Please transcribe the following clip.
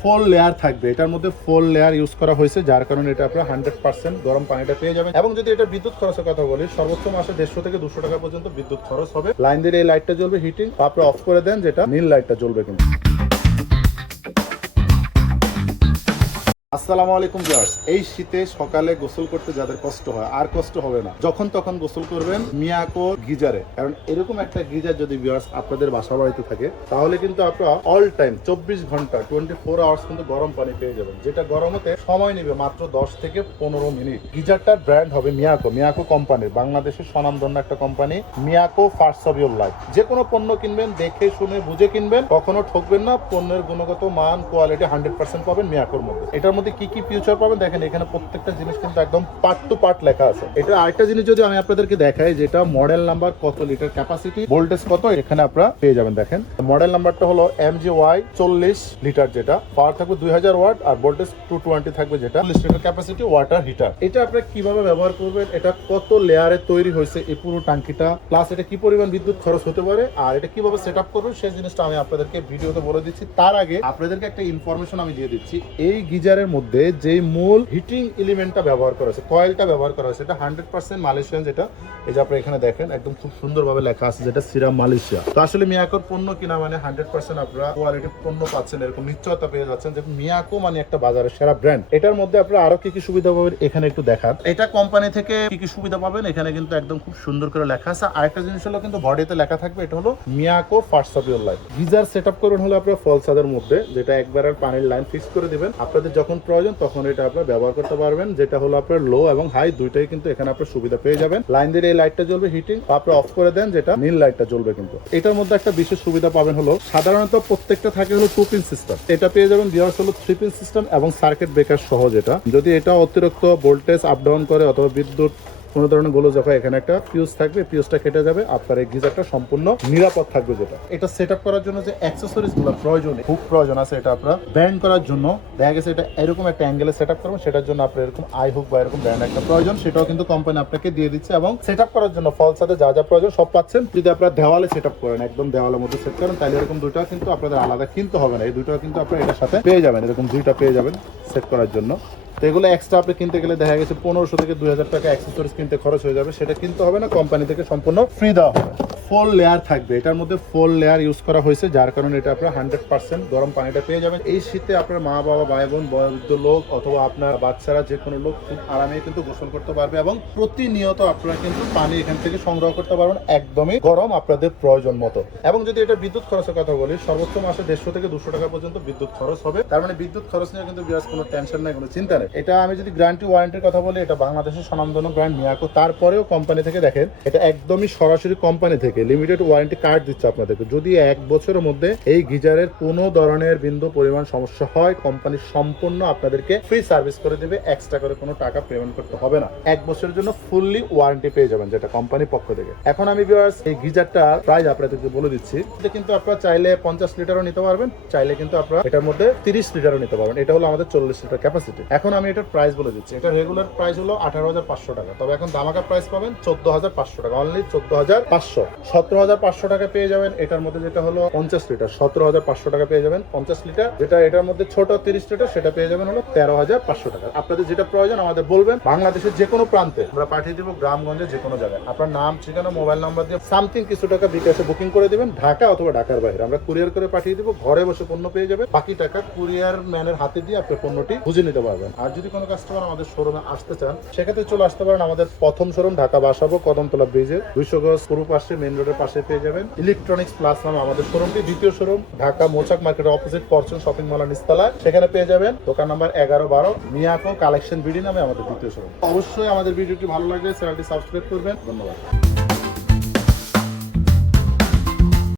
Four layer থাকবে। এটার মধ্যে ফোর লেয়ার ইউজ করা হয়েছে, যার কারণে এটা আপনার হান্ড্রেড পার্সেন্ট গরম পানিটা পেয়ে যাবেন। এবং যদি এটা বিদ্যুৎ খরচের কথা বলি, সর্বোচ্চ মাসে দেড়শো থেকে দুশো টাকা পর্যন্ত বিদ্যুৎ খরচ হবে। লাইন দিয়ে এই লাইটটা জ্বলবে হিটিং আপনি অফ করে দেন, যেটা নীল লাইটটা জ্বলবে কিন্তু। আসসালামু আলাইকুম ভিউয়ার্স এই শীতে সকালে গোসল করতে যাদের কষ্ট হয়, আর কষ্ট হবে না। যখন তখন গোসল করবেন মিয়াকো গিজারে। কারণ এরকম একটা গিজার যদি ভিউয়ার্স আপনাদের বাসা বাড়িতে থাকে, তাহলে কিন্তু আপনারা অল টাইম চব্বিশ ঘণ্টা টোয়েন্টি ফোর আওয়ার্স কিন্তু গরম পানি পেয়ে যাবেন। যেটা গরম হতে সময় নেবে মাত্র দশ থেকে পনেরো মিনিট। গিজারটার ব্র্যান্ড হবে মিয়াকো। মিয়াকো কোম্পানির বাংলাদেশের স্বনামধন্য একটা company Miyako first of your life যে কোনো পণ্য কিনবেন, দেখে শুনে বুঝে কিনবেন, কখনো ঠকবেন না, পণ্যের গুণগত মান কোয়ালিটি হান্ড্রেড পার্সেন্ট পাবেন মিয়াকোর মধ্যে। এটার মধ্যে কি কি ফিউচার পাবেন? দেখেন, এখানে প্রত্যেকটা জিনিস কিন্তু একদম পার্ট টু পার্ট লেখা আছে। এটা আরেকটা জিনিস যদি আমি আপনাদেরকে দেখাই, যেটা মডেল নাম্বার কত লিটার ক্যাপাসিটি ভোল্টেজ কত, এখানে আপনারা পেয়ে যাবেন, দেখেন। মডেল নাম্বারটা হলো এম জি ওয়াই চল্লিশ লিটার যেটা। পাওয়ার থাকবে দুই হাজার ওয়াট আর ভোল্টেজ টু টোয়েন্টি থাকবে যেটা। চল্লিশ লিটার ক্যাপাসিটি ওয়াটার হিটার এটা আপনারা কীভাবে ব্যবহার করবেন? এটা কত লেয়ারে তৈরি হয়েছে এই পুরো টাঙ্কিটা প্লাস এটা কি পরিমাণ বিদ্যুৎ খরচ হতে পারে? আর এটা কীভাবে সেট আপ করবেন? সেই জিনিসটা আমি আপনাদেরকে ভিডিওতে বলে দিচ্ছি। তার আগে আপনাদেরকে একটা ইনফরমেশন আমি দিয়ে দিচ্ছি। এই গিজারের মধ্যে যেই মূল হিটিং এলিমেন্টটা ব্যবহার করা হয়েছে কয়েলটা ব্যবহার করা হয়েছে, এটা হান্ড্রেড পার্সেন্ট মালয়েশিয়ান যেটা, এই যে আপনি এখানে দেখেন, একদম খুব সুন্দরভাবে লেখা আছে যেটা সিরাম মালয়েশিয়া তো আসলে মিয়াকোর পণ্য কিনা মানে হান্ড্রেড পার্সেন্ট আপনারা কোয়ালিটির পণ্য পাচ্ছেন, এরকম নিশ্চয়তা পেয়ে যাচ্ছেন যে মিয়াকো মানে একটা বাজারের সেরা ব্র্যান্ড এটার মধ্যে আপনারা আরও কি কি সুবিধা পাবেন এখানে একটু দেখান। এটা কোম্পানি থেকে কি কি সুবিধা পাবেন এখানে কিন্তু একদম খুব সুন্দর করে লেখা আছে। আরেকটা জিনিস হলো কিন্তু বডিতে লেখা থাকবে, এটা হলো Miyako first of your life geyser set up করবেন হলো আপনার ফলসাদের মধ্যে, যেটা একবার আর পানির লাইন ফিক্স করে দিবেন। আপনাদের যখন প্রয়োজন, তখন এটা আপনার ব্যবহার করতে পারবেন। যেটা হলো আপনার লো এবং হাই দুইটাই কিন্তু এখানে আপনার সুবিধা পেয়ে যাবেন। লাইন দিয়ে এই লাইটটা জ্বলবে হিটিং আপনি অফ করে দেন, যেটা নীল লাইটটা জ্বলবে কিন্তু। এটার মধ্যে একটা বিশেষ সুবিধা পাবেন হলো, সাধারণত প্রত্যেকটা থাকে হলো টু পিন সিস্টেম এটা পেয়ে যাবেন বিয়ার্স হলো থ্রি পিন সিস্টেম এবং সার্কিট ব্রেকার সহ যেটা। যদি এটা অতিরিক্ত ভোল্টেজ আপ ডাউন করে অথবা বিদ্যুৎ কোনো ধরনের গোলজ যখন এখানে একটা ফিউজ থাকবে ফিউজটা কেটে যাবে, আপনার এই গিজারটা সম্পূর্ণ নিরাপদ থাকবে যেটা। এটা সেট করার জন্য যে অ্যাক্সেসরিজগুলো প্রয়োজন, খুব প্রয়োজন আছে এটা আপনার। ব্যান্ড করার জন্য দেখা গেছে এটা এরকম একটা অ্যাঙ্গেলে সেট আপ করবেন সেটার জন্য আপনার এরকম আই হুক বা এরকম ব্র্যান্ড একটা প্রয়োজন, সেটাও কিন্তু কোম্পানি আপনাকে দিয়ে দিচ্ছে এবং সেট আপ করার জন্য ফল সাথে যা যা প্রয়োজন সব পাচ্ছেন। যদি আপনার দেওয়ালে সেট আপ করেন, একদম দেওয়ালের মধ্যে সেট করেন, তাহলে এরকম দুইটা কিন্তু আপনাদের আলাদা কিনতে হবে না। এই দুইটাও কিন্তু আপনার এটার সাথে পেয়ে যাবেন, এরকম দুইটা পেয়ে যাবেন সেট করার জন্য। তো এগুলো এক্সট্রা আপনি কিনতে গেলে দেখা গেছে পনেরোশো থেকে দুই হাজার টাকা অ্যাক্সেসরিজ কিনতে খরচ হয়ে যাবে। সেটা কিনতে হবে না কোম্পানি থেকে সম্পূর্ণ ফ্রি দেওয়া হবে। ফোর লেয়ার থাকবে। এটার মধ্যে ফোর লেয়ার ইউজ করা হয়েছে, যার কারণে এটা আপনার হান্ড্রেড পার্সেন্ট গরম পানিটা পেয়ে যাবেন। এই শীতে আপনার মা, বাবা ভাই বোন বয়োবৃদ্ধ লোক অথবা আপনার বাচ্চারা যে কোনো লোক খুব আরামে কিন্তু গোসল করতে পারবে এবং প্রতিনিয়ত আপনারা কিন্তু পানি এখান থেকে সংগ্রহ করতে পারবেন একদমই গরম আপনাদের প্রয়োজন মতো। এবং যদি এটা বিদ্যুৎ খরচের কথা বলি, সর্বোচ্চ মাসে দেড়শো থেকে দুশো টাকা পর্যন্ত বিদ্যুৎ খরচ হবে। তার মানে বিদ্যুৎ খরচ নিয়ে কিন্তু বিরাজ কোনো টেনশন নেই, কোনো চিন্তা নেই। এটা আমি যদি গ্যারান্টি ওয়ারেন্টির কথা বলি, এটা বাংলাদেশের স্বনামধন্য ব্র্যান্ড মিয়াকো তারপরেও কোম্পানি থেকে দেখেন, এটা একদমই সরাসরি কোম্পানি থেকে লিমিটেড ওয়ারেন্টি কার্ড দিচ্ছে আপনাদেরকে। যদি এক বছরের মধ্যে এই গিজারের কোনো ধরনের বিন্দু পরিমাণ সমস্যা হয় কোম্পানি সম্পূর্ণ আপনাদেরকে ফ্রি সার্ভিস করে দেবে। এক্সট্রা করে কোনো টাকা পেমেন্ট করতে হবে না। এক বছরের জন্য ফুললি ওয়ারেন্টি পেয়ে যাবেন যেটা কোম্পানির পক্ষ থেকে। এখন আমি এই গিজারটা প্রাইস আপনাদেরকে বলে দিচ্ছি। কিন্তু আপনারা চাইলে পঞ্চাশ লিটারও নিতে পারবেন, চাইলে কিন্তু আপনারা এটার মধ্যে তিরিশ লিটারও নিতে পারবেন। এটা হলো আমাদের চল্লিশ লিটার ক্যাপাসিটি এখন আমি এটার প্রাইস বলে দিচ্ছি। এটা রেগুলার প্রাইস হলো আঠারো হাজার পাঁচশো টাকা। তবে এখন দামাকা প্রাইস পাবেন চোদ্দ হাজার পাঁচশো টাকা। অনলি চোদ্দ হাজার পাঁচশো। সতেরো হাজার পাঁচশো টাকা পেয়ে যাবেন। এটার মধ্যে যেটা হলো পঞ্চাশ লিটার। সতেরো হাজার পাঁচশো টাকা পেয়ে যাবেন পঞ্চাশ লিটার। যেটা এটার মধ্যে ছোট তিরিশ লিটার, সেটা পেয়ে যাবেন হলো তেরো হাজার পাঁচশো টাকা। আপনাদের যেটা প্রয়োজন, আমাদের বলবেন। বাংলাদেশের যে কোনো প্রান্তে আমরা পাঠিয়ে দিব গ্রামগঞ্জে যে কোনো জায়গায়। আপনার নাম, ঠিকানা, মোবাইল নাম্বার দিয়ে সামথিং কিছু টাকা বিকাশে বুকিং করে দিবেন। ঢাকা অথবা ঢাকার বাইরে। আমরা কুরিয়ার করে পাঠিয়ে দিব, ঘরে বসে পণ্য পেয়ে যাবে বাকি টাকা কুরিয়ার ম্যানের হাতে দিয়ে আপনি পণ্যটি বুঝে নিতে পারবেন। আর যদি কোনো কাস্টমার আমাদের শোরুমে আসতে চান, সেক্ষেত্রে চলে আসতে পারেন আমাদের প্রথম শোরুম, ঢাকা বাসাবো কদমতলা ব্রিজে, দুইশো গজ পূর্ব পাশে মেন রোডের পাশে পেয়ে যাবেন। ইলেকট্রনিক্স প্লাস নাম আমাদের শোরুমটি, দ্বিতীয় শোরুম, ঢাকা মোচাক মার্কেটের অপোজিট পরচুন শপিং মল নিস্তালায় সেখানে পেয়ে যাবেন দোকান নাম্বার এগারো বারো, মিয়াকো কালেকশন বিডি নামে আমাদের দ্বিতীয় শোরুম। অবশ্যই আমাদের ভিডিওটি ভালো লাগলে চ্যানেলটি সাবস্ক্রাইব করবেন। ধন্যবাদ।